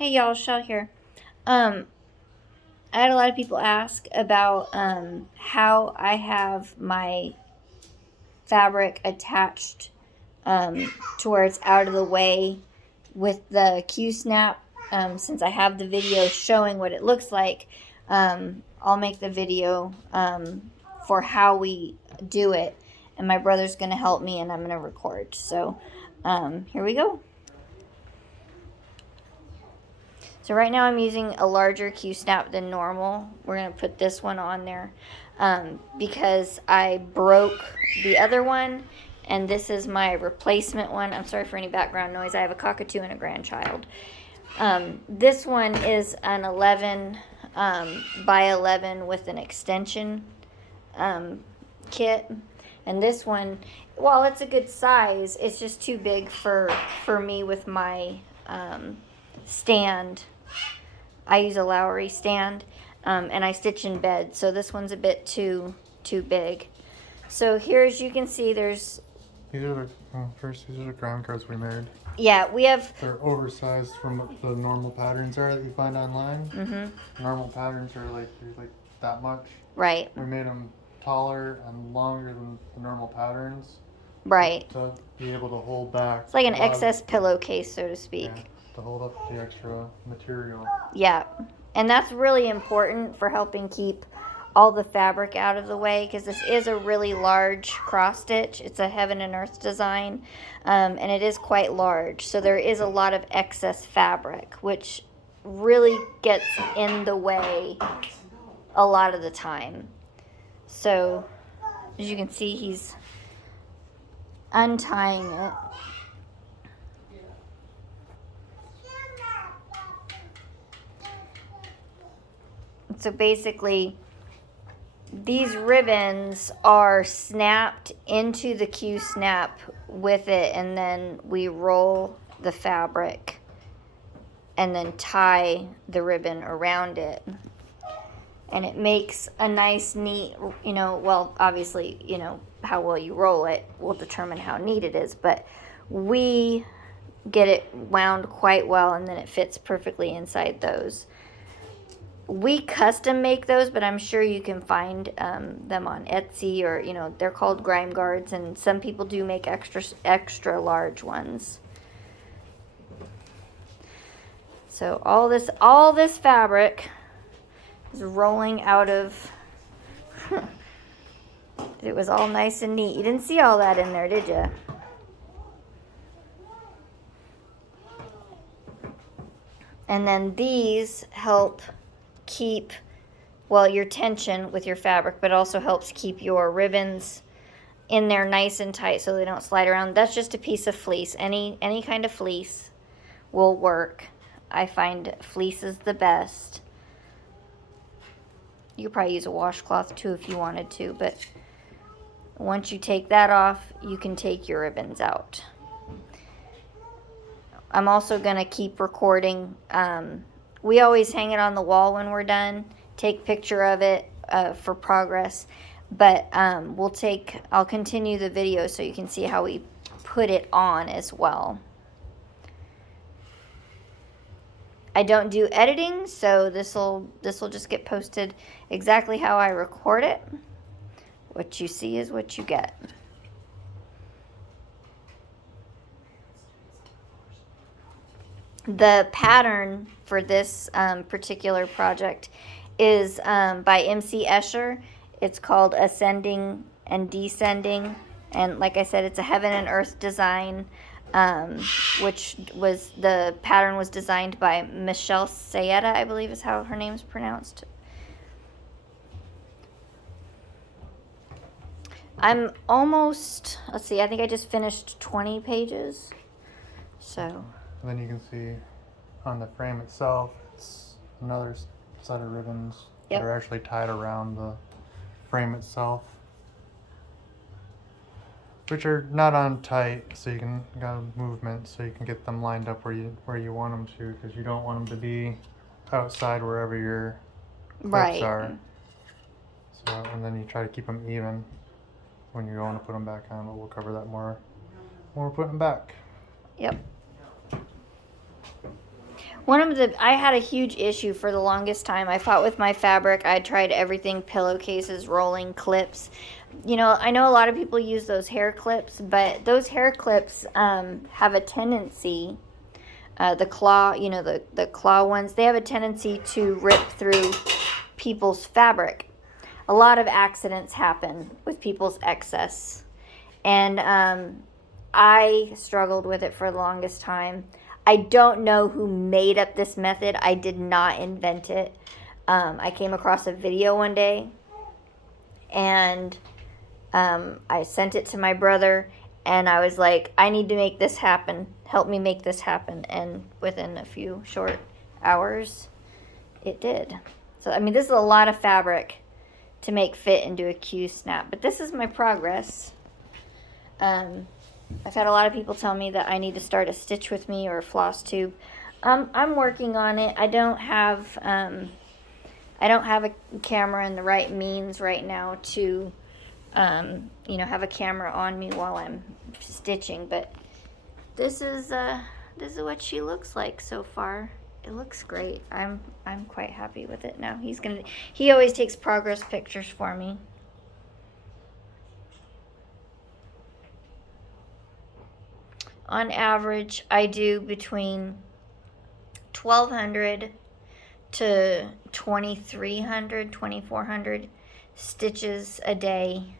Hey y'all, Shell here. I had a lot of people ask about how I have my fabric attached to where it's out of the way with the Q-snap. Since I have the video showing what it looks like, I'll make the video for how we do it, and my brother's going to help me, and I'm going to record. So here we go. So right now I'm using a larger Q-snap than normal. We're going to put this one on there because I broke the other one, and this is my replacement one. I'm sorry for any background noise. I have a cockatoo and a grandchild. This one is an 11 by 11 with an extension kit. And this one, while it's a good size, it's just too big for me with my stand. I use a Lowery stand, and I stitch in bed, so this one's a bit too big. So here, as you can see, there's... These are the grime cards we made. Yeah, we have... They're oversized from what the normal patterns are that you find online. Mm-hmm. Normal patterns are like that much. Right. We made them taller and longer than the normal patterns. Right. To be able to hold back. It's like an excess pillowcase, so to speak. Yeah, to hold up the extra material. Yeah, and that's really important for helping keep all the fabric out of the way, because this is a really large cross stitch. It's a heaven and earth design, and it is quite large, so there is a lot of excess fabric, which really gets in the way a lot of the time. So as you can see, he's untying it. So basically, these ribbons are snapped into the Q-snap with it, and then we roll the fabric and then tie the ribbon around it. And it makes a nice, neat, well, obviously, how well you roll it will determine how neat it is, but we get it wound quite well, and then it fits perfectly inside those. We custom make those, but I'm sure you can find them on Etsy, or they're called grime guards, and some people do make extra large ones. So all this fabric is rolling out of. It was all nice and neat. You didn't see all that in there, did you? And then these help keep your tension with your fabric, but also helps keep your ribbons in there nice and tight so they don't slide around. That's just a piece of fleece. Any kind of fleece will work. I find fleece is the best. You could probably use a washcloth too if you wanted to, but once you take that off, you can take your ribbons out. I'm also gonna keep recording. We always hang it on the wall when we're done, take picture of it for progress, but I'll continue the video so you can see how we put it on as well. I don't do editing, so this'll just get posted exactly how I record it. What you see is what you get. The pattern for this particular project is by MC Escher. It's called Ascending and Descending. And like I said, it's a heaven and earth design, which was, the pattern was designed by Michelle Sayeda, I believe is how her name's pronounced. I'm almost, let's see, I think I just finished 20 pages. So. And then you can see on the frame itself, it's another set of ribbons that are actually tied around the frame itself, which are not on tight, so you can got movement, so you can get them lined up where you want them to, because you don't want them to be outside wherever your clips are. So, and then you try to keep them even when you want to put them back on, but we'll cover that more when we're putting them back. Yep. I had a huge issue for the longest time. I fought with my fabric. I tried everything, pillowcases, rolling clips. You know, I know a lot of people use those hair clips, but those hair clips have a tendency, the claw, you know, the claw ones, they have a tendency to rip through people's fabric. A lot of accidents happen with people's excess. And I struggled with it for the longest time. I don't know who made up this method. I did not invent it. I came across a video one day, and I sent it to my brother, and I was like, I need to make this happen. Help me make this happen. And within a few short hours, it did. So, I mean, this is a lot of fabric to make fit into a Q snap, but this is my progress. I've had a lot of people tell me that I need to start a stitch with me or a Flosstube. I'm working on it. I don't have a camera and the right means right now to, you know, have a camera on me while I'm stitching. But this is what she looks like so far. It looks great. I'm quite happy with it now. He always takes progress pictures for me. On average, I do between 1,200 to 2,300, 2,400 stitches a day.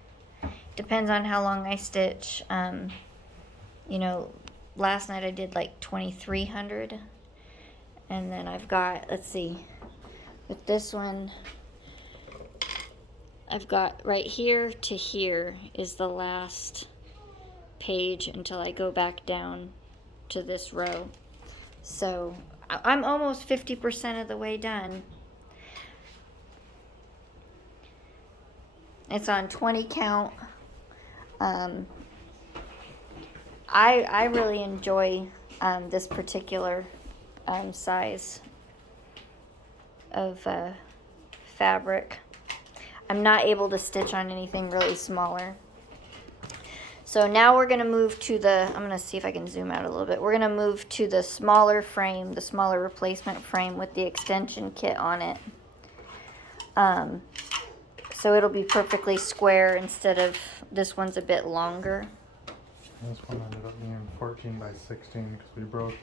Depends on how long I stitch. You know, last night I did like 2,300. And then I've got, let's see, with this one, I've got right here to here is the last page until I go back down to this row. So I'm almost 50% of the way done. It's on 20 count. I really enjoy this particular size of fabric. I'm not able to stitch on anything really smaller. So now we're going to move to I'm going to see if I can zoom out a little bit. We're going to move to the smaller frame, the smaller replacement frame with the extension kit on it. So it'll be perfectly square instead of, this one's a bit longer. This one ended up being 14 by 16 because we broke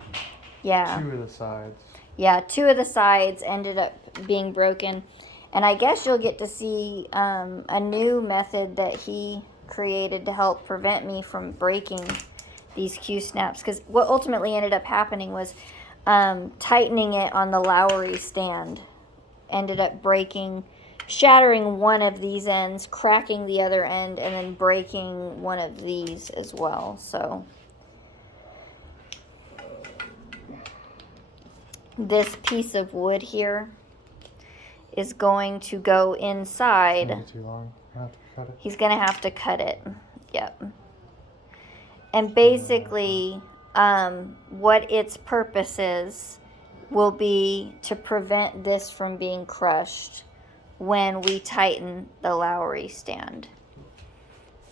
two of the sides. Yeah, two of the sides ended up being broken. And I guess you'll get to see a new method that he created to help prevent me from breaking these Q snaps. Because what ultimately ended up happening was tightening it on the Lowery stand ended up shattering one of these ends, cracking the other end, and then breaking one of these as well. So this piece of wood here is going to go inside. Maybe too long. I have to cut it. He's going to have to cut it. Yep. And basically, what its purpose is will be to prevent this from being crushed when we tighten the Lowery stand.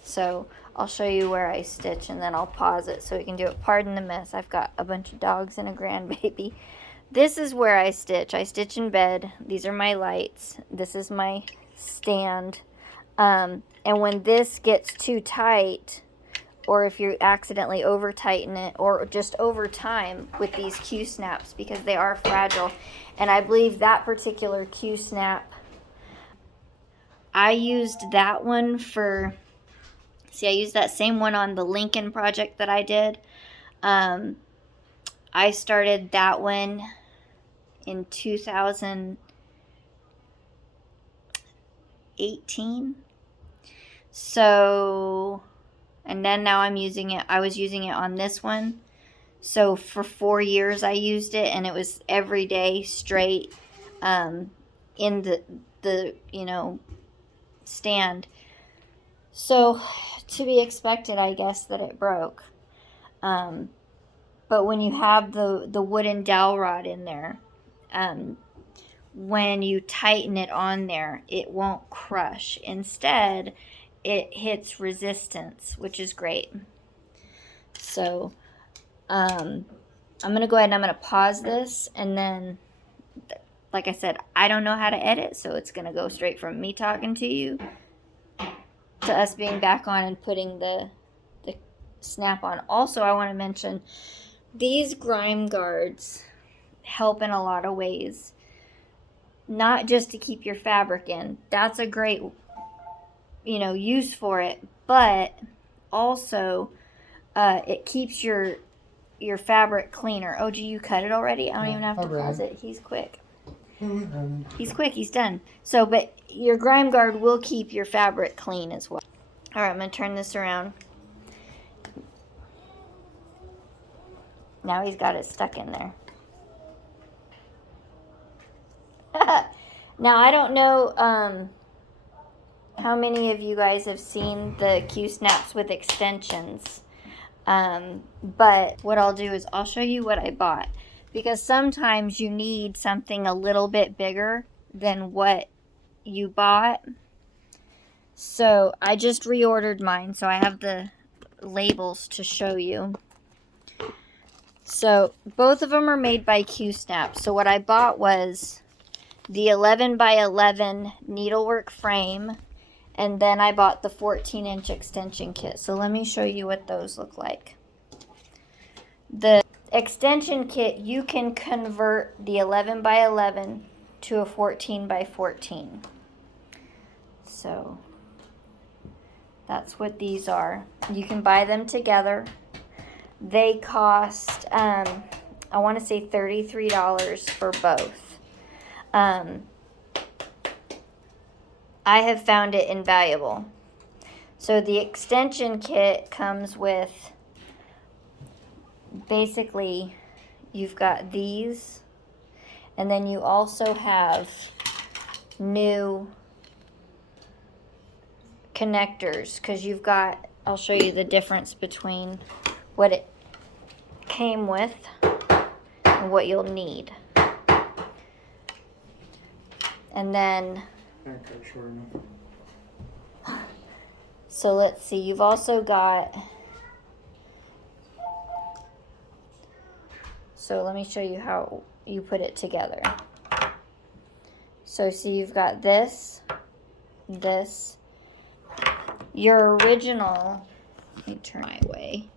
So I'll show you where I stitch and then I'll pause it so we can do it. Pardon the mess. I've got a bunch of dogs and a grandbaby. This is where I stitch. I stitch in bed. These are my lights. This is my stand. And when this gets too tight, or if you accidentally over tighten it, or just over time with these Q snaps, because they are fragile. And I believe that particular Q snap, I used that one I used that same one on the Lincoln project that I did. I started that one in 2018. So, and then now I'm using it. I was using it on this one. So for 4 years I used it, and it was every day straight in the stand. So to be expected, I guess, that it broke. But when you have the wooden dowel rod in there, when you tighten it on there, it won't crush. Instead, it hits resistance, which is great. So I'm going to go ahead and I'm going to pause this, and then, like I said, I don't know how to edit, so it's going to go straight from me talking to you to us being back on and putting the snap on. Also, I want to mention these grime guards help in a lot of ways. Not just to keep your fabric in. That's a great, use for it, but also it keeps your fabric cleaner. Oh, do you cut it already? I don't even have to pause it. He's quick. He's quick. He's done. So, but your grime guard will keep your fabric clean as well. All right, I'm going to turn this around. Now he's got it stuck in there. Now, I don't know how many of you guys have seen the Q-snaps with extensions. But what I'll do is I'll show you what I bought. Because sometimes you need something a little bit bigger than what you bought. So I just reordered mine. So I have the labels to show you. So both of them are made by Q-Snap. So what I bought was the 11 by 11 needlework frame, and then I bought the 14-inch extension kit. So let me show you what those look like. The extension kit, you can convert the 11 by 11 to a 14 by 14. So that's what these are. You can buy them together. They cost, I want to say $33 for both. I have found it invaluable. So the extension kit comes with, basically, you've got these, and then you also have new connectors, because you've got, I'll show you the difference between what it came with and what you'll need. And then, so let's see, you've also got, so let me show you how you put it together. So see, you've got this, your original, let me turn my way,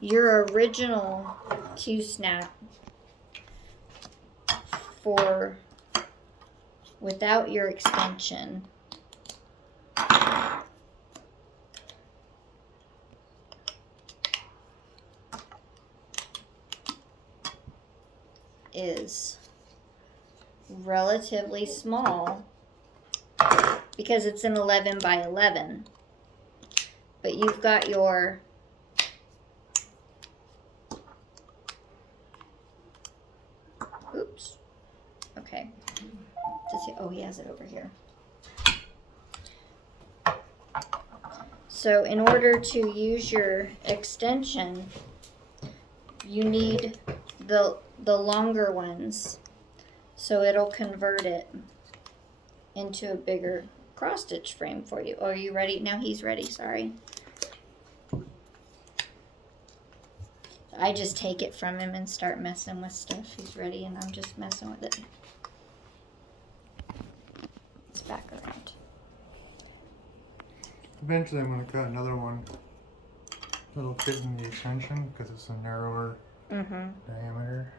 your original Q-snap for without your extension is relatively small because it's an 11 by 11, but you've got your oops, okay. Oh, he has it over here. So in order to use your extension, you need the longer ones, so it'll convert it into a bigger cross stitch frame for you. Oh, are you ready? Now he's ready, sorry. I just take it from him and start messing with stuff. He's ready and I'm just messing with it. Back around. Eventually I'm going to cut another one that'll fit in the extension because it's a narrower diameter.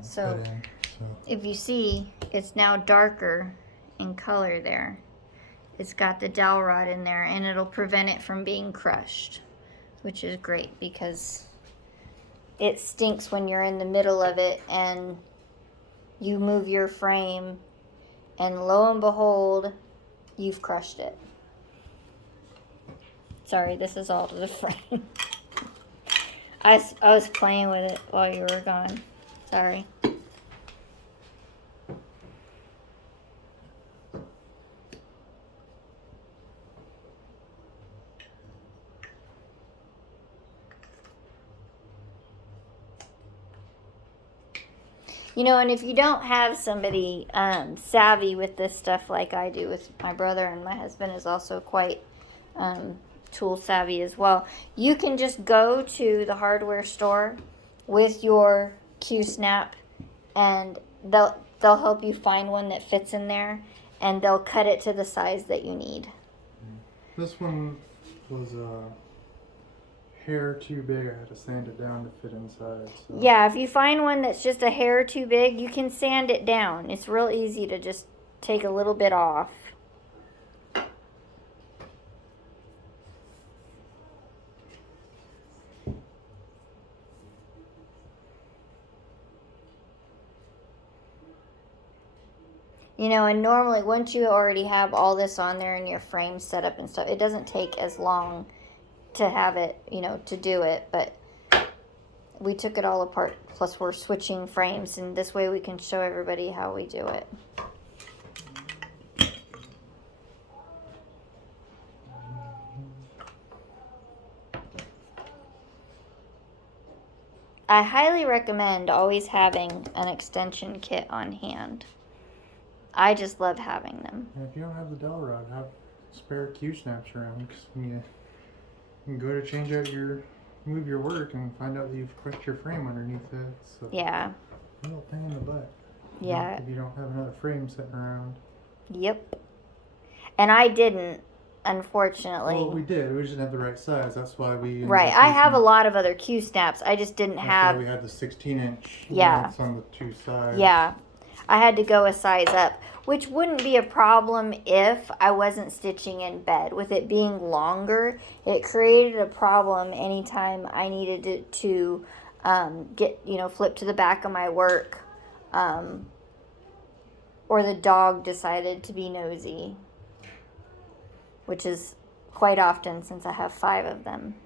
So if you see, it's now darker in color there. It's got the dowel rod in there, and it'll prevent it from being crushed, which is great because it stinks when you're in the middle of it and you move your frame and lo and behold, you've crushed it. Sorry, this is all to the frame. I was playing with it while you were gone. Sorry. And if you don't have somebody savvy with this stuff like I do with my brother, and my husband is also quite tool savvy as well, you can just go to the hardware store with your Q-snap, and they'll help you find one that fits in there, and they'll cut it to the size that you need. This one was hair too big. I had to sand it down to fit inside. So. Yeah, if you find one that's just a hair too big, you can sand it down. It's real easy to just take a little bit off. You know, and normally once you already have all this on there and your frame set up and stuff, it doesn't take as long to have it, you know, to do it. But we took it all apart, plus we're switching frames, and this way we can show everybody how we do it. I highly recommend always having an extension kit on hand. I just love having them. And if you don't have the dowel rod, have spare Q-snaps around, because you can go to change out move your work and find out that you've crushed your frame underneath it. So Yeah. a real pain in the butt. Yeah. If you don't have another frame sitting around. Yep. And I didn't, unfortunately. Well, we did. We just didn't have the right size. That's why we. Right. I have a lot of other Q-snaps. I just didn't have. Why we had the 16-inch. Yeah. On the two sides. Yeah. I had to go a size up, which wouldn't be a problem if I wasn't stitching in bed. With it being longer, it created a problem anytime I needed it to get, you know, flip to the back of my work, or the dog decided to be nosy, which is quite often since I have 5 of them.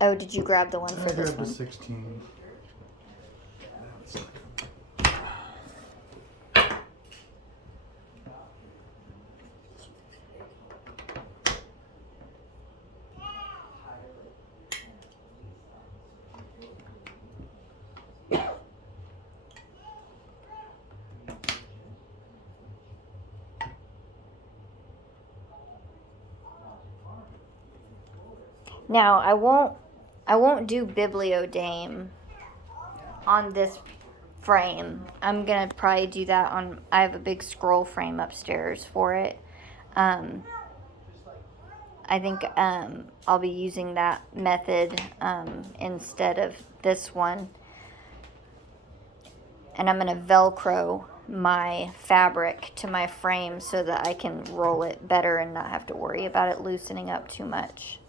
Oh, did you grab the one for this one? I grabbed the 16. Now, I won't do bibliodame on this frame. I'm gonna probably do that on. I have a big scroll frame upstairs for it. I think I'll be using that method instead of this one. And I'm gonna Velcro my fabric to my frame so that I can roll it better and not have to worry about it loosening up too much.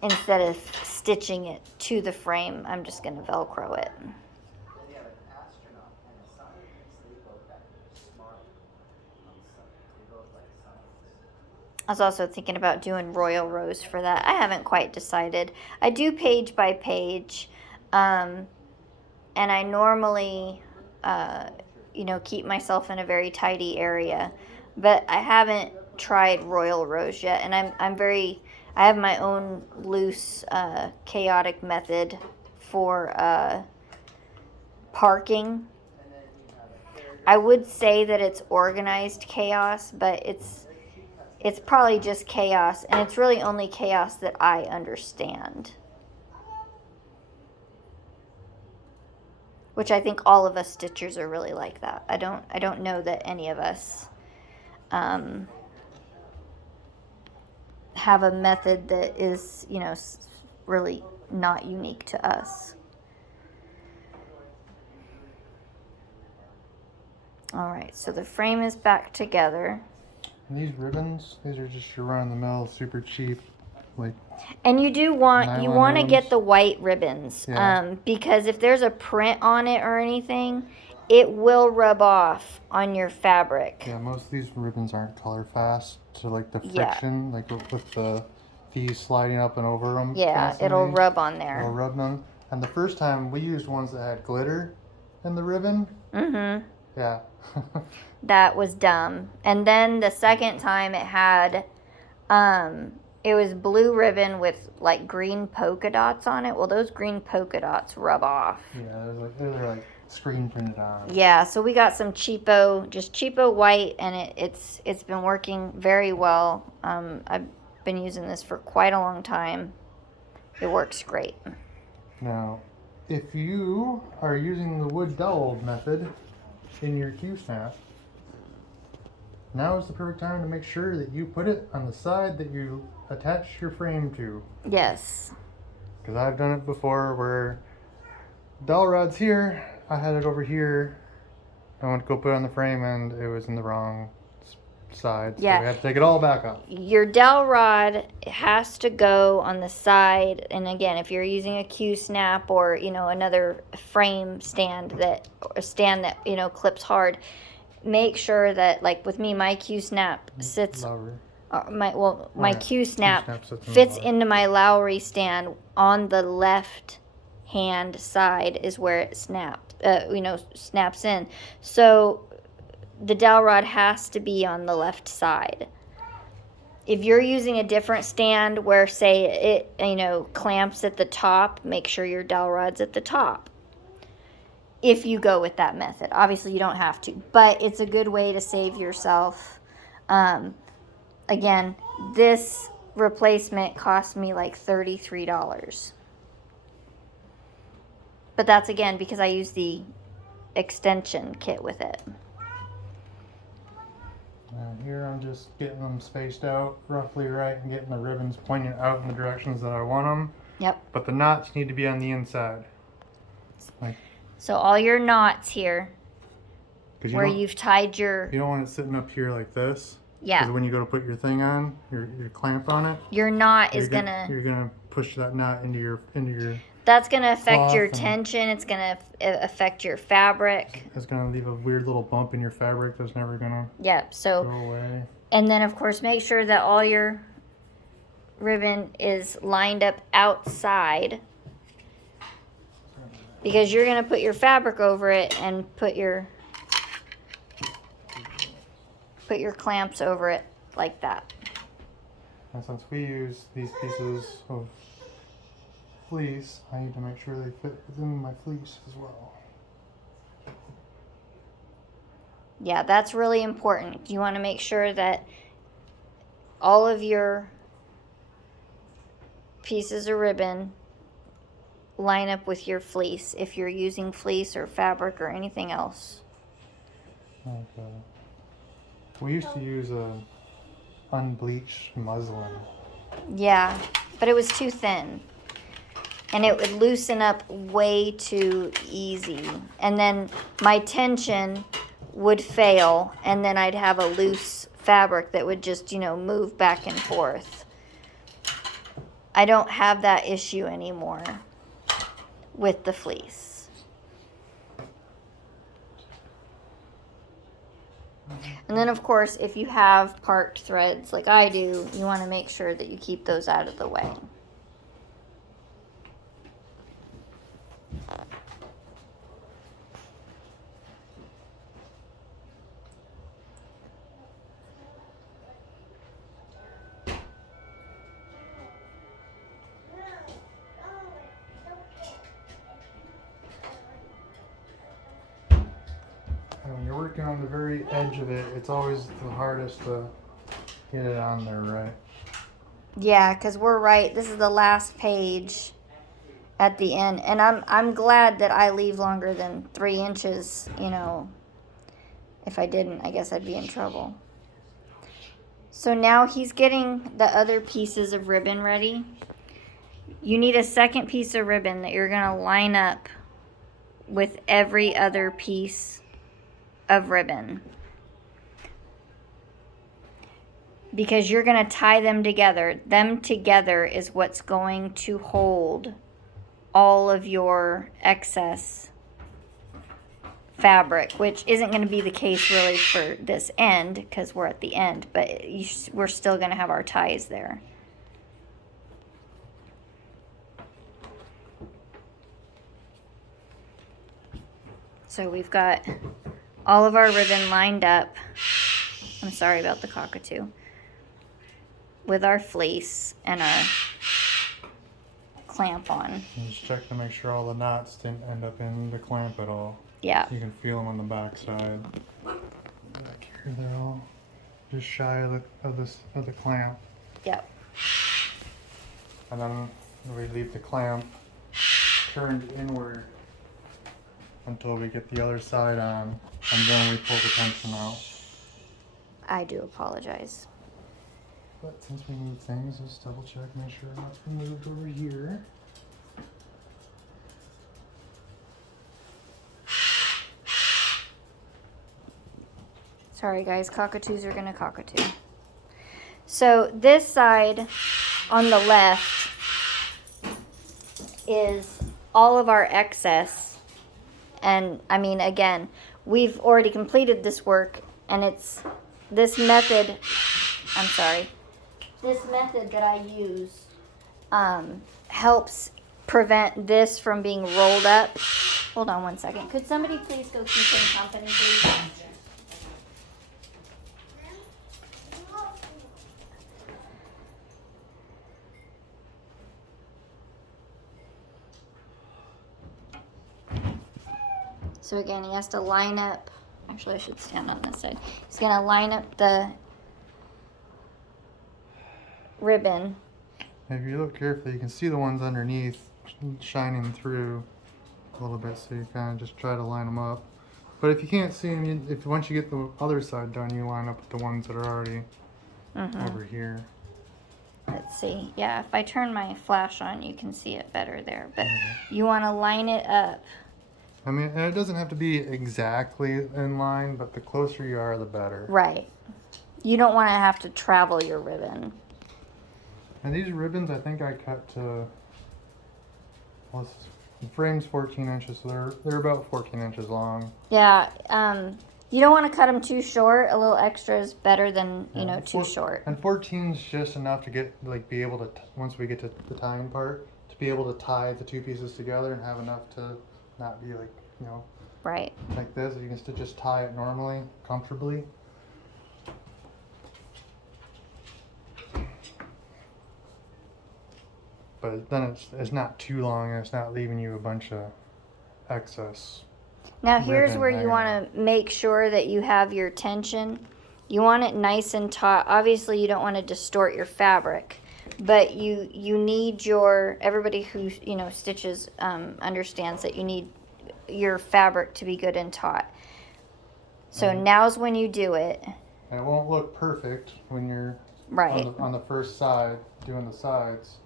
Instead of stitching it to the frame, I'm just going to Velcro it. I was also thinking about doing royal rose for that. I haven't quite decided. I do page by page, and I normally, you know, keep myself in a very tidy area, but I haven't tried royal rose yet, and I have my own loose, chaotic method for parking. I would say that it's organized chaos, but it's probably just chaos, and it's really only chaos that I understand. Which I think all of us stitchers are really like that. I don't know that any of us have a method that is, you know, really not unique to us. All right, so the frame is back together. And these ribbons, these are just your run-of-the-mill, super cheap, like. And you want to get the white ribbons, yeah. Because if there's a print on it or anything, it will rub off on your fabric. Yeah, most of these ribbons aren't color fast, so like the friction, like with the these sliding up and over them. Yeah, it'll rub on there. It'll rub them. And the first time we used ones that had glitter in the ribbon. Mm-hmm. Yeah. That was dumb. And then the second time it had, it was blue ribbon with like green polka dots on it. Well, those green polka dots rub off. Yeah, they're like screen printed on. Yeah, so we got some just cheapo white, and it's been working very well. I've been using this for quite a long time. It works great. Now, if you are using the wood dowel method in your Q-snap, now is the perfect time to make sure that you put it on the side that you attach your frame to. Yes. Because I've done it before where dowel rod's here, I had it over here. I went to go put it on the frame and it was in the wrong side. So Yeah. we had to take it all back off. Your dowel rod has to go on the side, and again, if you're using a Q-snap or another frame stand that clips hard, make sure that, like with me, my Q-snap sits. Lowery. My Q-snap sits fits in the into my Lowery stand on the left hand side is where it snaps in. So the dowel rod has to be on the left side. If you're using a different stand where, say, it clamps at the top, make sure your dowel rod's at the top. If you go with that method, obviously you don't have to, but it's a good way to save yourself. Again, this replacement cost me like $33. But that's, again, because I use the extension kit with it. Here I'm just getting them spaced out roughly right and getting the ribbons pointing out in the directions that I want them. Yep. But the knots need to be on the inside. So all your knots here, where you've tied your... You don't want it sitting up here like this. Yeah. Because when you go to put your thing on, your clamp on it, your knot is you're gonna push that knot into your That's gonna affect your tension. It's gonna affect your fabric. It's gonna leave a weird little bump in your fabric that's never gonna so go away. And then of course make sure that all your ribbon is lined up outside, because you're gonna put your fabric over it and put your clamps over it like that. And since we use these pieces of fleece, I need to make sure they fit within my fleece as well. Yeah, that's really important. You want to make sure that all of your pieces of ribbon line up with your fleece if you're using fleece or fabric or anything else. Okay. We used to use a unbleached muslin. Yeah, but it was too thin. And it would loosen up way too easy. And then my tension would fail, and then I'd have a loose fabric that would just, move back and forth. I don't have that issue anymore with the fleece. And then, of course, if you have parked threads like I do, you want to make sure that you keep those out of the way. When you're working on the very edge of it, it's always the hardest to get it on there right. Yeah, because we're right. This is the last page at the end. And I'm glad that I leave longer than 3 inches, If I didn't, I guess I'd be in trouble. So now he's getting the other pieces of ribbon ready. You need a second piece of ribbon that you're going to line up with every other piece of ribbon, because you're going to tie them together. Them together is what's going to hold all of your excess fabric, which isn't going to be the case really for this end because we're at the end, but we're still going to have our ties there. So we've got all of our ribbon lined up. I'm sorry about the cockatoo. With our fleece and our clamp on. And just check to make sure all the knots didn't end up in the clamp at all. Yeah. You can feel them on the back side. Back here, they're all just shy of the clamp. Yep. And then we leave the clamp turned inward until we get the other side on, and then we pull the tension out. I do apologize. But since we move things, let's double check, make sure that's moved over here. Sorry guys, cockatoos are gonna cockatoo. So this side on the left is all of our excess. And I mean, again, we've already completed this work, and it's this method, I'm sorry, this method that I use helps prevent this from being rolled up. Hold on one second. Could somebody please go keep him company, please? So again, he has to line up, actually I should stand on this side. He's gonna line up the ribbon. If you look carefully, you can see the ones underneath shining through a little bit, so you kind of just try to line them up. But if you can't see them, if once you get the other side done, you line up with the ones that are already over here. Let's see, yeah, if I turn my flash on, you can see it better there. But you wanna line it up. I mean, and it doesn't have to be exactly in line, but the closer you are, the better. Right. You don't wanna have to travel your ribbon. And these ribbons, I think I cut to, well, the frame's 14 inches, so they're about 14 inches long. Yeah, you don't want to cut them too short. A little extra is better than, you know, too short. And 14's just enough to get, like, be able to, once we get to the tying part, to be able to tie the two pieces together and have enough to not be like, you know, right, like this. You can still just tie it normally, comfortably. But then it's not too long, and it's not leaving you a bunch of excess. Now here's ribbon where you hanging want to make sure that you have your tension. You want it nice and taut. Obviously you don't want to distort your fabric, but you need your, everybody who, you know, stitches understands that you need your fabric to be good and taut. So now's when you do it. And it won't look perfect when you're right on the first side doing the sides.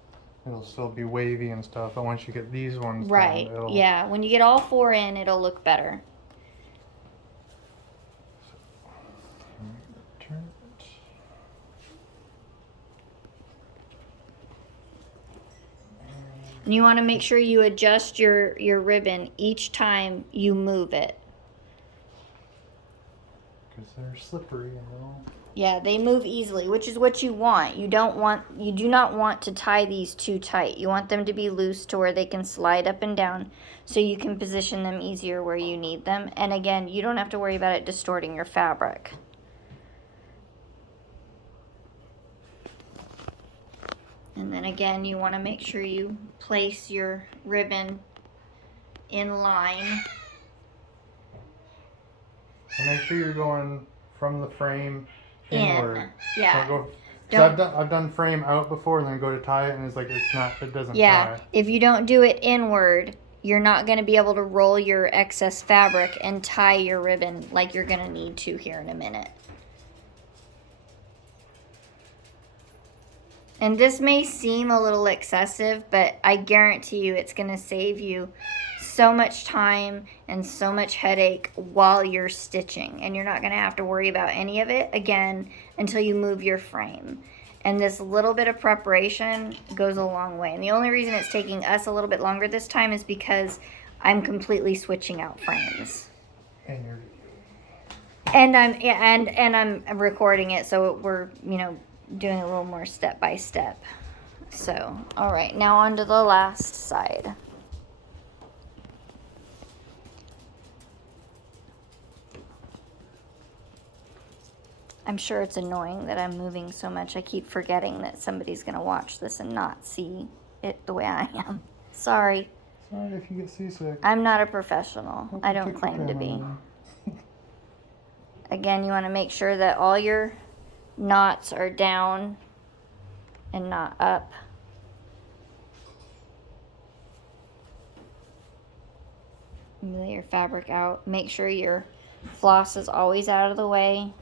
It'll still be wavy and stuff, but once you get these ones right done, it'll... Yeah, when you get all four in, it'll look better. Turn it. And you want to make sure you adjust your ribbon each time you move it. Because they're slippery, you know. Yeah, they move easily, which is what you want. You do not want to tie these too tight. You want them to be loose to where they can slide up and down, so you can position them easier where you need them. And again, you don't have to worry about it distorting your fabric. And then again, you want to make sure you place your ribbon in line. And make sure you're going from the frame inward. Yeah. Because I've done frame out before and then go to tie it and it's like it doesn't tie. If you don't do it inward, you're not going to be able to roll your excess fabric and tie your ribbon like you're going to need to here in a minute. And this may seem a little excessive, but I guarantee you it's going to save you so much time and so much headache while you're stitching. And you're not going to have to worry about any of it again until you move your frame. And this little bit of preparation goes a long way. And the only reason it's taking us a little bit longer this time is because I'm completely switching out frames. And I'm recording it, so we're, you know, doing a little more step by step. So, all right, now on to the last side. I'm sure it's annoying that I'm moving so much. I keep forgetting that somebody's going to watch this and not see it the way I am. Sorry. Sorry if you get seasick. I'm not a professional. Hope I you don't took your claim to time be. on Again, you want to make sure that all your knots are down and not up. Lay your fabric out. Make sure your floss is always out of the way.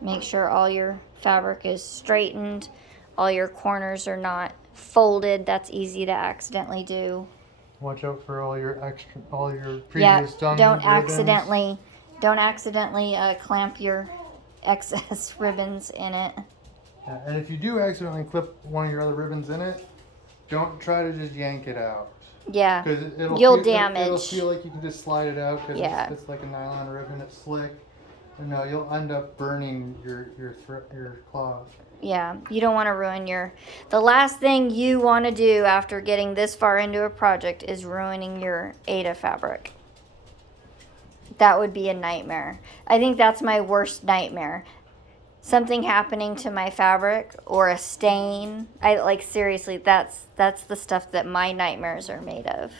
Make sure all your fabric is straightened. All your corners are not folded. That's easy to accidentally do. Watch out for all your Yeah, previous done don't ribbons. accidentally clamp your excess ribbons in it. Yeah, and if you do accidentally clip one of your other ribbons in it, don't try to just yank it out. Yeah, Because you'll it'll damage. feel like you can just slide it out because Yeah. it's like a nylon ribbon. It's slick. And no, you'll end up burning your cloth. Yeah, you don't want to ruin the last thing you want to do after getting this far into a project is ruining your Aida fabric. That would be a nightmare. I think that's my worst nightmare. Something happening to my fabric or a stain. Seriously, that's the stuff that my nightmares are made of.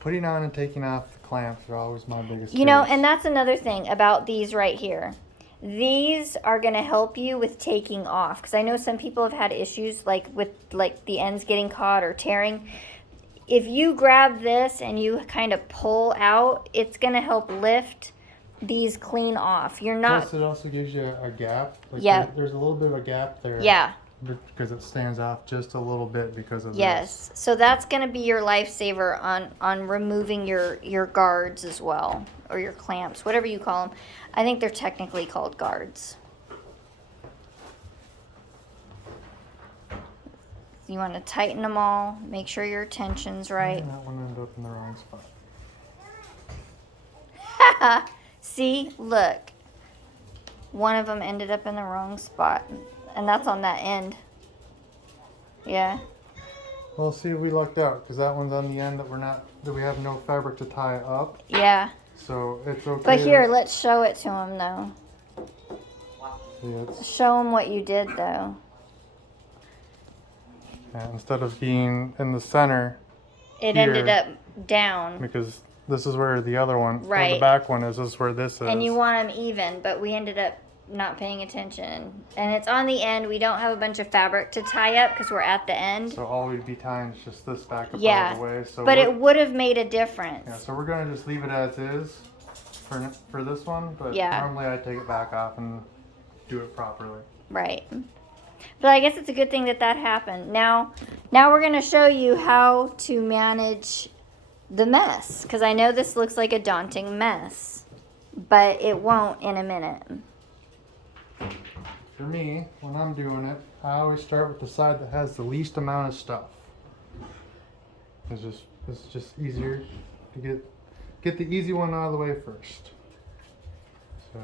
Putting on and taking off the clamps are always my biggest You know, fears. and that's another thing about these right here. These are going to help you with taking off, because I know some people have had issues with the ends getting caught or tearing. If you grab this and you kind of pull out, it's going to help lift these clean off. You're not. Plus, it also gives you a gap. Yeah. There's a little bit of a gap there. Yeah. Because it stands off just a little bit because of Yes. So that's going to be your lifesaver on removing your guards as well, or your clamps, whatever you call them. I think they're technically called guards. You want to tighten them all, make sure your tension's right. And that one ended up in the wrong spot. See, look. One of them ended up in the wrong spot, and that's on that end. Yeah. Well, see, we lucked out because that one's on the end that we have no fabric to tie up. Yeah. So it's okay. But here, let's show it to him though. Yeah, Show him what you did though. instead of being in the center, It here, ended up down. because this is where the other one, or Right. the back one is. This is where this is. And you want them even, but we ended up not paying attention. And it's on the end. We don't have a bunch of fabric to tie up because we're at the end. So all we'd be tying is just this back up Yeah, out of the way. So but it would have made a difference. Yeah, so we're gonna just leave it as is for this one. But Yeah. normally I take it back off and do it properly. Right. But I guess it's a good thing that happened. Now we're going to show you how to manage the mess, because I know this looks like a daunting mess, but it won't in a minute. For me, when I'm doing it, I always start with the side that has the least amount of stuff. It's just easier to get the easy one out of the way first. So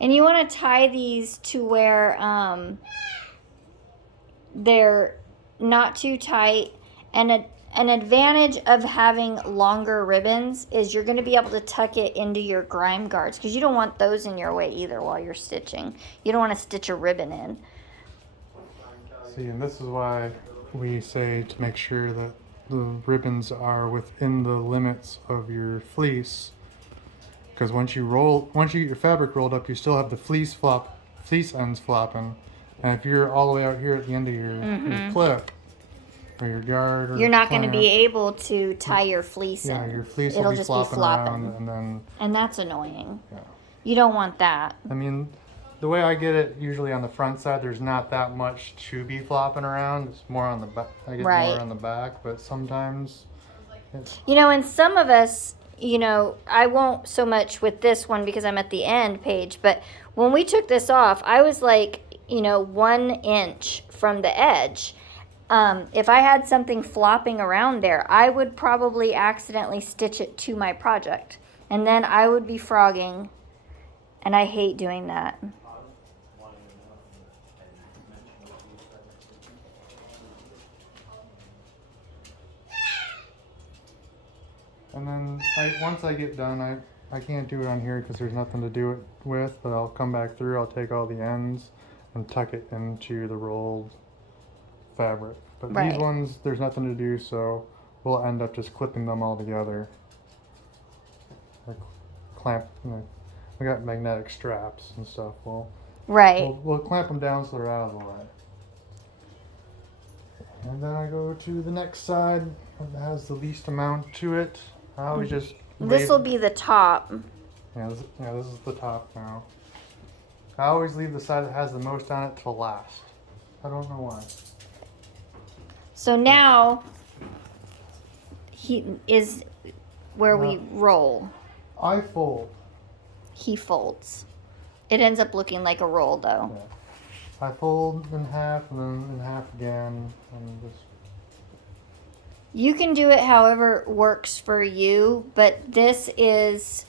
And you want to tie these to where they're not too tight. And an advantage of having longer ribbons is you're going to be able to tuck it into your grime guards, because you don't want those in your way either while you're stitching. You don't want to stitch a ribbon in. see, and this is why we say to make sure that the ribbons are within the limits of your fleece. Because once you get your fabric rolled up, you still have the fleece ends flopping. And if you're all the way out here at the end of your clip, or your guard, or You're not going to clamp, be able to tie your fleece in. yeah, your fleece It'll will be just flopping, be flopping. around, and then And that's annoying. yeah. You don't want that. I mean, the way I get it, usually on the front side, there's not that much to be flopping around. It's more on the back. I get Right. more on the back, but sometimes it's You know, and some of us, you know, I won't so much with this one because I'm at the end page, but when we took this off, I was like, 1 inch from the edge. If I had something flopping around there, I would probably accidentally stitch it to my project. And then I would be frogging, and I hate doing that. And then once I get done, I can't do it on here because there's nothing to do it with, but I'll come back through, I'll take all the ends and tuck it into the rolled fabric. But Right. these ones, there's nothing to do, so we'll end up just clipping them all together. Like clamp, we got magnetic straps and stuff. Right. We'll clamp them down so they're out of the way. And then I go to the next side that has the least amount to it. I always just This will be the top. Yeah, this is the top now. I always leave the side that has the most on it till last. I don't know why. So now he is where we roll. I fold. He folds. It ends up looking like a roll though. Yeah. I fold in half and then in half again and just. You can do it however works for you, but this is,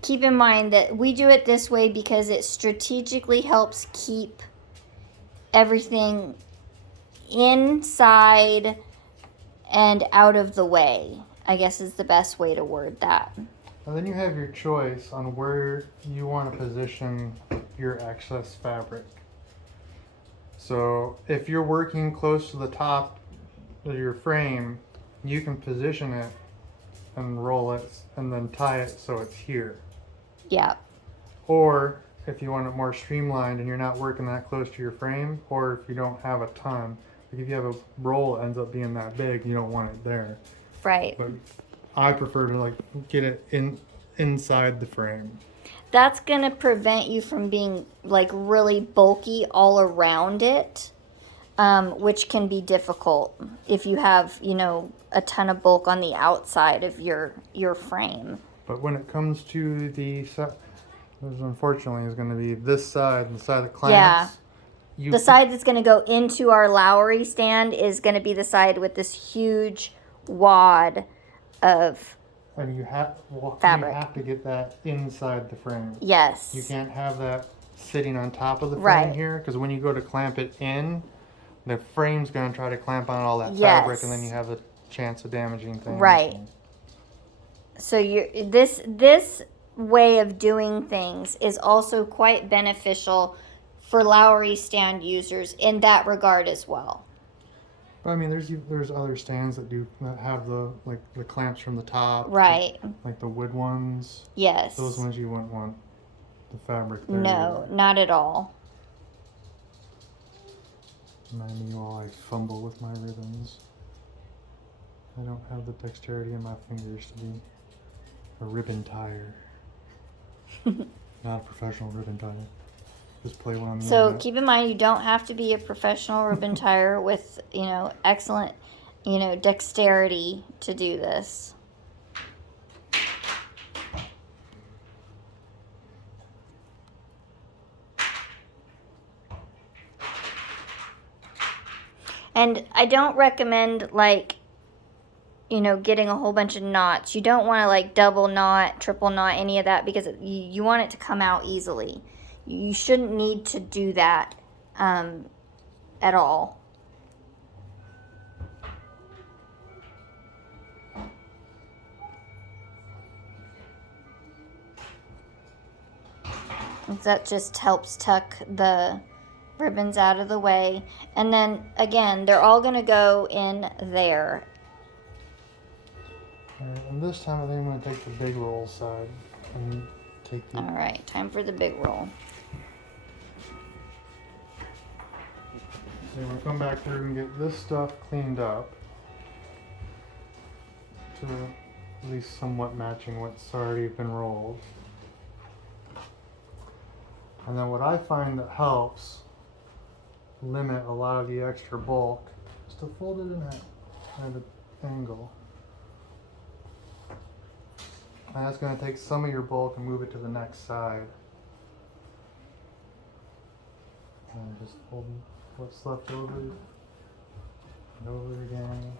keep in mind that we do it this way because it strategically helps keep everything inside and out of the way, I guess is the best way to word that. And then you have your choice on where you want to position your excess fabric. So if you're working close to the top of your frame, you can position it and roll it and then tie it so it's here. Yeah. Or if you want it more streamlined and you're not working that close to your frame, or if you don't have a ton, like if you have a roll that ends up being that big, you don't want it there. Right. But I prefer to like get it inside the frame. That's gonna prevent you from being like really bulky all around it, which can be difficult if you have, a ton of bulk on the outside of your frame. But when it comes to the side, unfortunately is going to be this side, the side that clamps. Yeah. The side that's going to go into our lowery stand is going to be the side with this huge wad of and you have fabric. You have to get that inside the frame. Yes. You can't have that sitting on top of the frame Right. here, because when you go to clamp it in, the frame's going to try to clamp on all that fabric, and then you have the chance of damaging things. Right. So this way of doing things is also quite beneficial for lowery stand users in that regard as well. I mean, there's other stands that have the clamps from the top. Right. Like the wood ones. Yes. Those ones you wouldn't want the fabric there. No, not at all. Remind me while I fumble with my ribbons. I don't have the dexterity in my fingers to be a ribbon tire. Not a professional ribbon tire. Just play one on the So internet. keep in mind, you don't have to be a professional ribbon tire with, excellent, dexterity to do this. And I don't recommend getting a whole bunch of knots. You don't want to double knot, triple knot, any of that, because you want it to come out easily. You shouldn't need to do that at all. That just helps tuck the ribbons out of the way. And then again, they're all going to go in there. And this time I think I'm going to take the big roll side and take the... All right, time for the big roll. So I'm going to come back through and get this stuff cleaned up to at least somewhat matching what's already been rolled. And then what I find that helps limit a lot of the extra bulk is to fold it in at an angle. And that's going to take some of your bulk and move it to the next side. And just fold what's left over and over again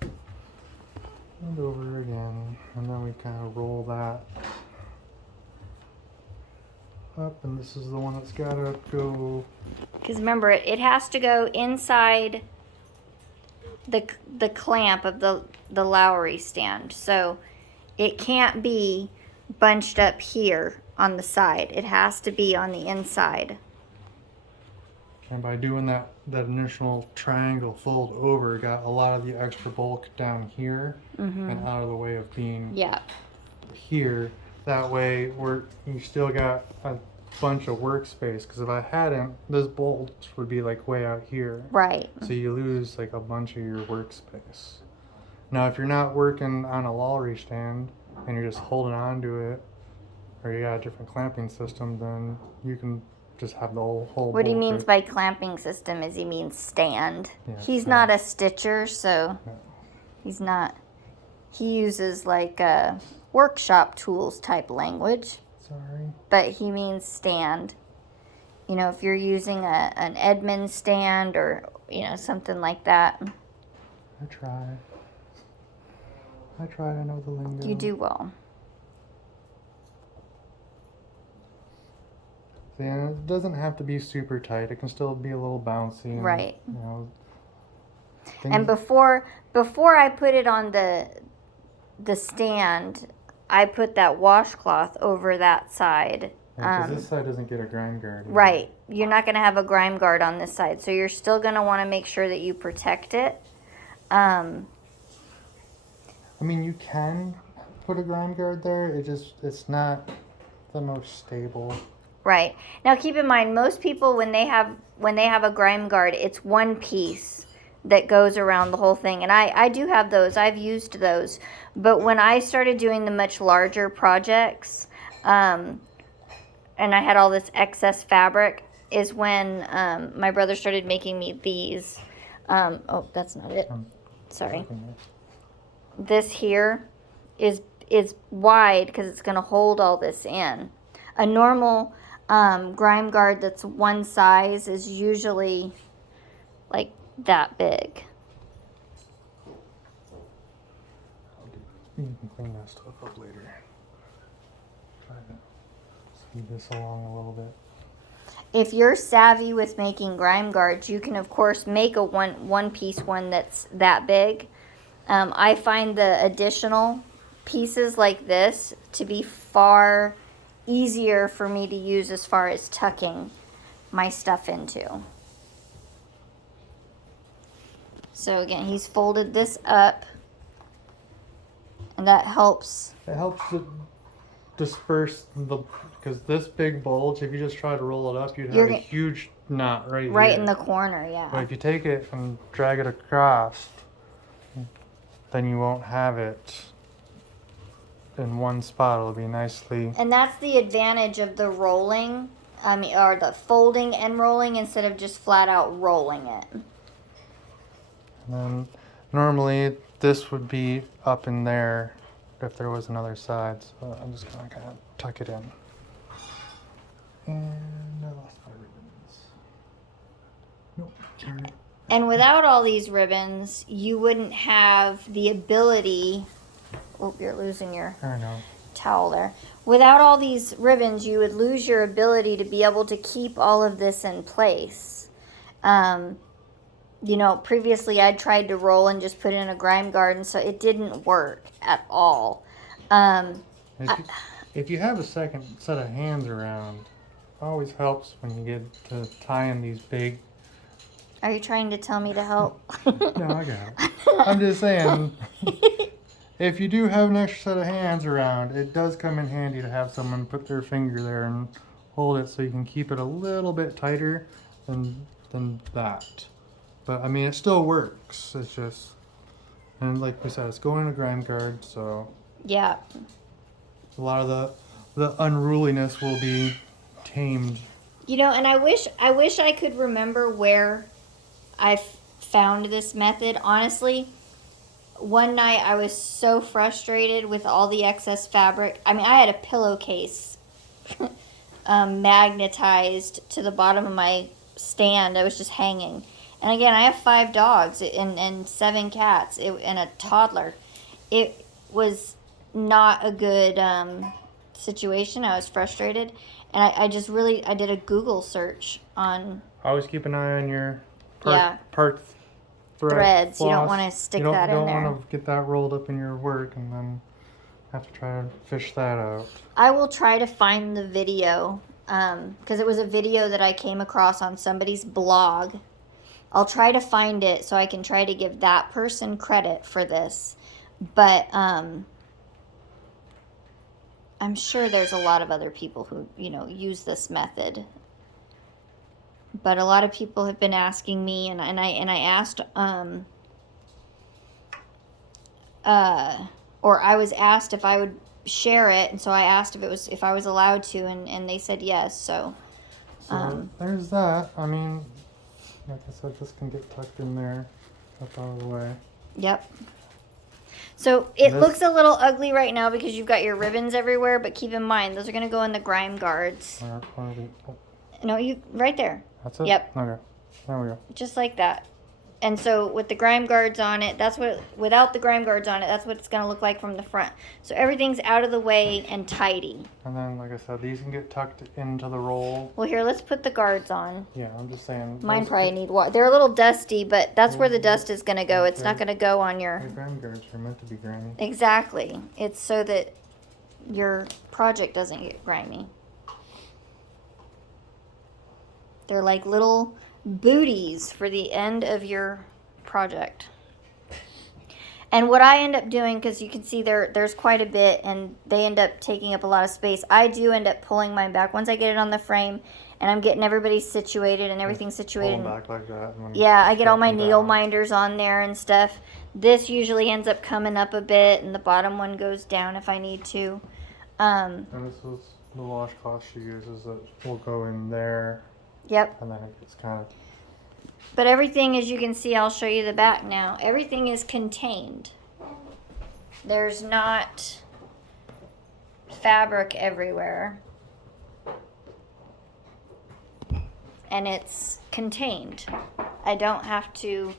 and over again. And then we kind of roll that up, and this is the one that's got to go. Because remember, it has to go inside the clamp of the lowery stand. So it can't be bunched up here on the side. It has to be on the inside. And by doing that initial triangle fold over, it got a lot of the extra bulk down here and out of the way of being Yeah. here. That way, you still got a bunch of workspace. Because if I hadn't, this bolt would be like way out here. Right. So you lose like a bunch of your workspace. Now, if you're not working on a lowery stand and you're just holding on to it, or you got a different clamping system, then you can just have the whole What he bolt means by clamping system is he means stand. Yeah, He's stand. not a stitcher, so Yeah. he's not. He uses like workshop tools type language, Sorry. but he means stand. You know, if you're using an Edmund stand or, you know, something like that. I try. I know the lingo. You do well. Yeah, it doesn't have to be super tight. It can still be a little bouncy. And, Right. You know, And before I put it on the stand, I put that washcloth over that side. because this side doesn't get a grime guard. Either. Right. You're not going to have a grime guard on this side, so you're still going to want to make sure that you protect it. I mean, you can put a grime guard there. It's not the most stable. Right. Now keep in mind, most people when they have a grime guard, it's one piece that goes around the whole thing. And I do have those. I've used those. But when I started doing the much larger projects, and I had all this excess fabric, is when my brother started making me these. Oh, that's not it. Sorry. This here is wide because it's going to hold all this in. A normal grime guard that's one size is usually like that big. You can clean that stuff up later. Try to speed this along a little bit. If you're savvy with making grime guards, you can of course make a one piece one that's that big. I find the additional pieces like this to be far easier for me to use as far as tucking my stuff into. So again, he's folded this up, and that helps. It helps to disperse because this big bulge, if you just try to roll it up, you'd have a huge knot right here. In the corner, yeah. But if you take it and drag it across, then you won't have it in one spot. It'll be nicely. And that's the advantage of the rolling, or the folding and rolling instead of just flat out rolling it. And then normally this would be up in there if there was another side. So I'm just gonna kind of tuck it in. And I lost my ribbons. Nope, darn it. And without all these ribbons, you wouldn't have the ability. Oh, you're losing your I know. towel there. Without all these ribbons, you would lose your ability to be able to keep all of this in place. You know, previously I tried to roll and just put in a grime guard, and so it didn't work at all. If you have a second set of hands around, it always helps when you get to tying these big. Are you trying to tell me to help? No, I got it. I'm just saying, if you do have an extra set of hands around, it does come in handy to have someone put their finger there and hold it so you can keep it a little bit tighter than that. But I mean, it still works. It's just, and like we said, it's going in a grime guard, so Yeah. a lot of the unruliness will be tamed. You know, and I wish I could remember where I found this method. Honestly, one night I was so frustrated with all the excess fabric. I mean, I had a pillowcase magnetized to the bottom of my stand. I was just hanging. And again, I have 5 dogs and 7 cats and a toddler. It was not a good situation. I was frustrated. And I did a Google search on... Always keep an eye on your part threads. floss. You don't want to stick that in there. You don't want to get that rolled up in your work and then Have to try to fish that out. I will try to find the video, because it was a video that I came across on somebody's blog. I'll try to find it so I can try to give that person credit for this. But I'm sure there's a lot of other people who, use this method. But a lot of people have been asking me, and I asked, or I was asked if I would share it, and so I asked if I was allowed to, and they said yes. So there's that. I mean, like I said, this can get tucked in there, up out of the way. Yep. So it looks a little ugly right now because you've got your ribbons everywhere, but keep in mind those are going to go in the grime guards. No, you right there. That's it? Yep. Okay. There we go. Just like that. And so with the grime guards on it, without the grime guards on it, that's what it's going to look like from the front. So everything's out of the way and tidy. And then, like I said, these can get tucked into the roll. Well, here, let's put the guards on. Yeah, I'm just saying. Mine probably need water. They're a little dusty, but that's where the dust is going to go. It's not going to go on your... The grime guards are meant to be grimy. Exactly. It's so that your project doesn't get grimy. They're like little booties for the end of your project. And what I end up doing, because you can see there's quite a bit and they end up taking up a lot of space, I do end up pulling mine back once I get it on the frame and I'm getting everybody situated and everything situated. Pull them back like that. Yeah, I get all my needle minders on there and stuff. This usually ends up coming up a bit and the bottom one goes down if I need to. And this is the washcloth she uses that will go in there. Yep. And then it gets kind of... But everything, as you can see, I'll show you the back now. Everything is contained. There's not fabric everywhere. And it's contained. I don't have to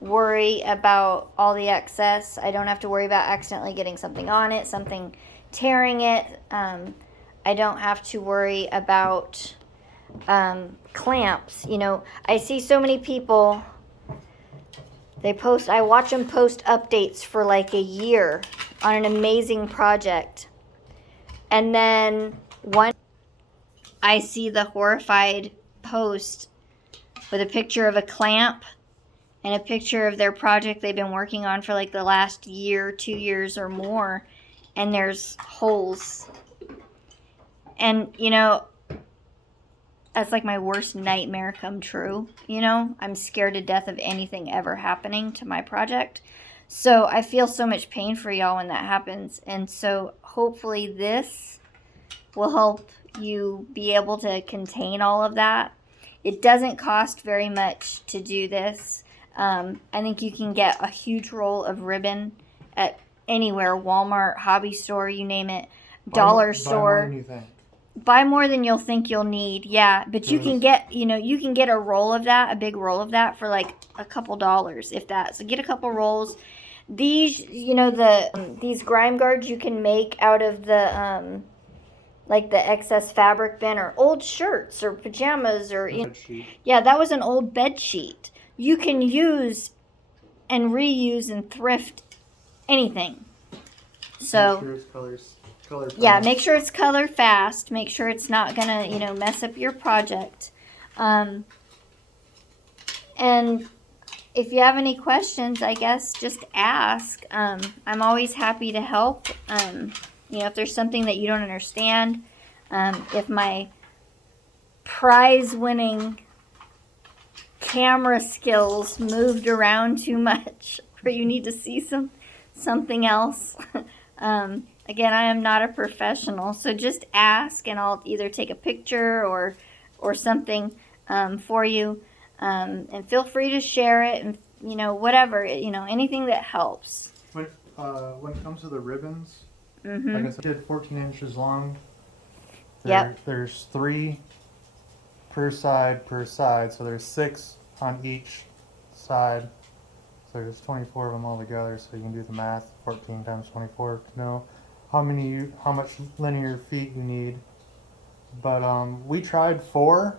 worry about all the excess. I don't have to worry about accidentally getting something on it, something tearing it. I don't have to worry about... clamps. I see so many people, I watch them post updates for like a year on an amazing project, and then I see the horrified post with a picture of a clamp and a picture of their project they've been working on for like the last year, 2 years or more, and there's holes, and that's like my worst nightmare come true. I'm scared to death of anything ever happening to my project. So I feel so much pain for y'all when that happens. And so hopefully this will help you be able to contain all of that. It doesn't cost very much to do this. I think you can get a huge roll of ribbon at anywhere, Walmart, hobby store, you name it, dollar store. Buy more than you think. Buy more than you'll think you'll need, yeah. But you can get, a roll of that, a big roll of that for like a couple dollars, if that. So get a couple rolls. These, these grime guards you can make out of the, like the excess fabric bin or old shirts or pajamas or, yeah, that was an old bed sheet. You can use and reuse and thrift anything. So. Yeah, make sure it's color fast. Make sure it's not gonna, mess up your project. And if you have any questions, I guess just ask. I'm always happy to help. If there's something that you don't understand, if my prize-winning camera skills moved around too much, or you need to see something else. Again, I am not a professional, so just ask and I'll either take a picture or something for you. And feel free to share it and, whatever, anything that helps. When it comes to the ribbons, like I said, I did 14 inches long. There's 3 per side, so there's 6 on each side. So there's 24 of them all together, so you can do the math, 14 times 24 to know how much linear feet you need. But we tried 4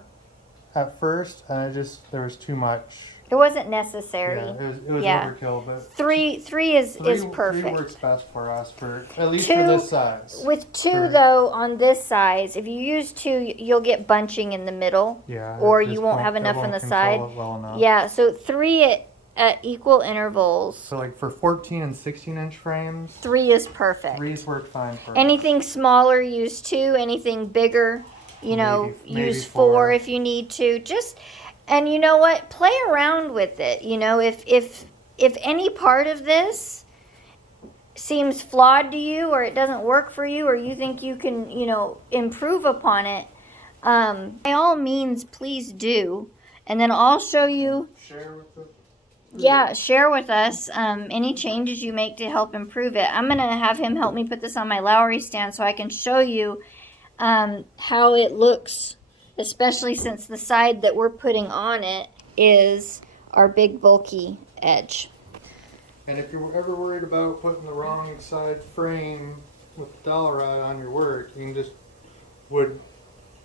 at first, and there was too much. It wasn't necessary. Yeah, it was Yeah. overkill, but Three is perfect. 3 works best for us, at least 2, for this size. With 2 though, on this size, if you use 2, you'll get bunching in the middle. Yeah. Or you won't have enough on the side. Well enough. Yeah, so 3 at equal intervals. So like for 14 and 16-inch frames, 3 is perfect. 3's work fine for us. Anything smaller, use 2. Anything bigger, maybe use 4 if you need to. And you know what? Play around with it. If any part of this seems flawed to you, or it doesn't work for you, or you think you can, improve upon it, by all means, please do. And then I'll show you. Share with us any changes you make to help improve it. I'm gonna have him help me put this on my lowery stand so I can show you how it looks. Especially since the side that we're putting on it is our big bulky edge. And if you're ever worried about putting the wrong side frame with the dowel rod on your work, you can just wood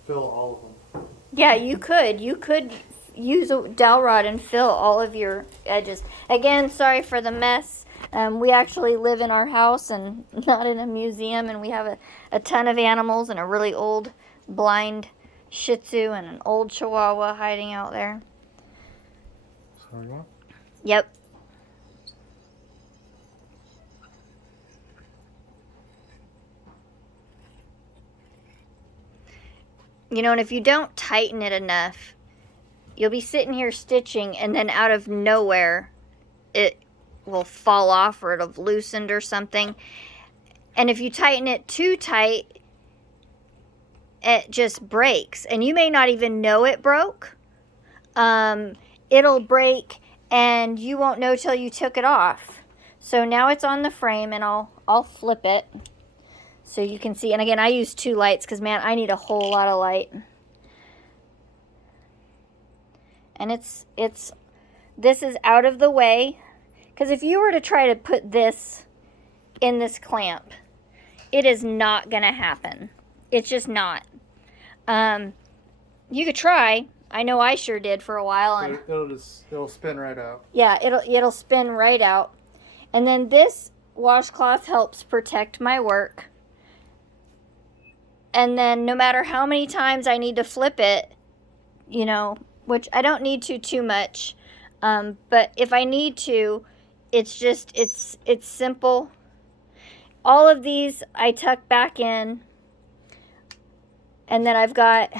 fill all of them. Yeah, you could use a dowel rod and fill all of your edges. Again, sorry for the mess. We actually live in our house and not in a museum, and we have a ton of animals and a really old blind Shih Tzu and an old Chihuahua hiding out there. So you want? Yep. And if you don't tighten it enough, you'll be sitting here stitching, and then out of nowhere, it will fall off, or it'll have loosened or something. And if you tighten it too tight, it just breaks, and you may not even know it broke. It'll break, and you won't know till you took it off. So now it's on the frame, and I'll flip it so you can see. And again, I use 2 lights because, man, I need a whole lot of light. And this is out of the way, because if you were to try to put this in this clamp, it is not gonna happen. It's just not. You could try. I know I sure did for a while. And it'll spin right out. Yeah, it'll spin right out. And then this washcloth helps protect my work. And then no matter how many times I need to flip it, which I don't need to too much, but if I need to, it's simple. All of these I tuck back in. And then I've got,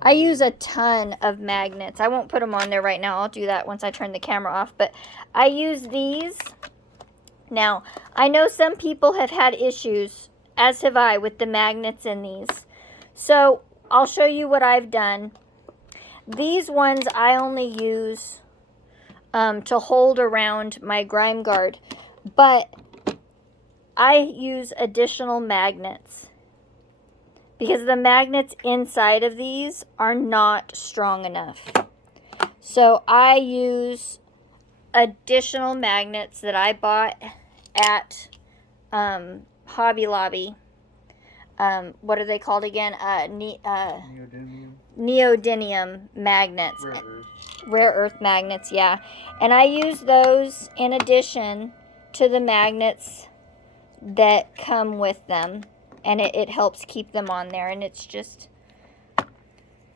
I use a ton of magnets. I won't put them on there right now. I'll do that once I turn the camera off. But I use these. Now, I know some people have had issues, as have I, with the magnets in these. So, I'll show you what I've done. These ones I only use to hold around my grime guard. But I use additional magnets, because the magnets inside of these are not strong enough. So I use additional magnets that I bought at Hobby Lobby. What are they called again? Neodymium magnets. Rare earth magnets, yeah. And I use those in addition to the magnets that come with them. And it helps keep them on there. And it's just...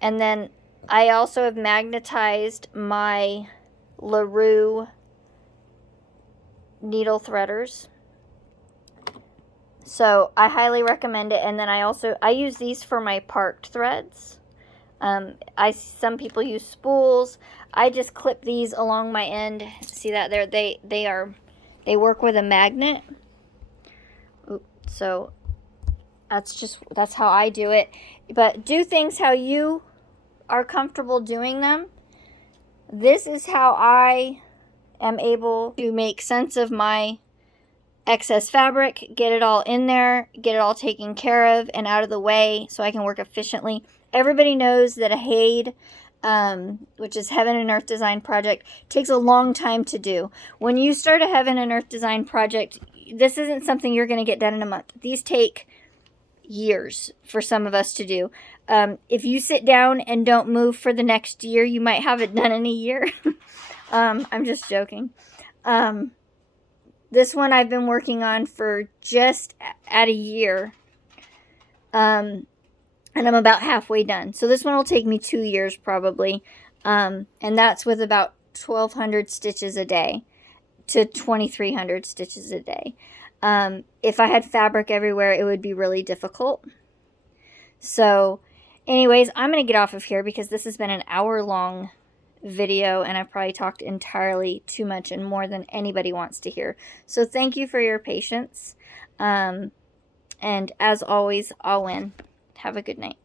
And then I also have magnetized my LaRue needle threaders. So I highly recommend it. And then I use these for my parked threads. Some people use spools. I just clip these along my end. See that there? They work with a magnet. So that's how I do it. But do things how you are comfortable doing them. This is how I am able to make sense of my excess fabric, get it all in there, get it all taken care of and out of the way so I can work efficiently. Everybody knows that a HAED, which is Heaven and Earth Design Project, takes a long time to do. When you start a Heaven and Earth Design Project, this isn't something you're going to get done in a month. These take years for some of us to do. If you sit down and don't move for the next year, you might have it done in a year. I'm just joking. This one I've been working on for just at a year. And I'm about halfway done. So this one will take me 2 years probably. And that's with about 1,200 stitches a day to 2,300 stitches a day. If I had fabric everywhere, it would be really difficult. So anyways, I'm going to get off of here because this has been an hour-long video and I've probably talked entirely too much and more than anybody wants to hear. So thank you for your patience. And as always, Awen. Have a good night.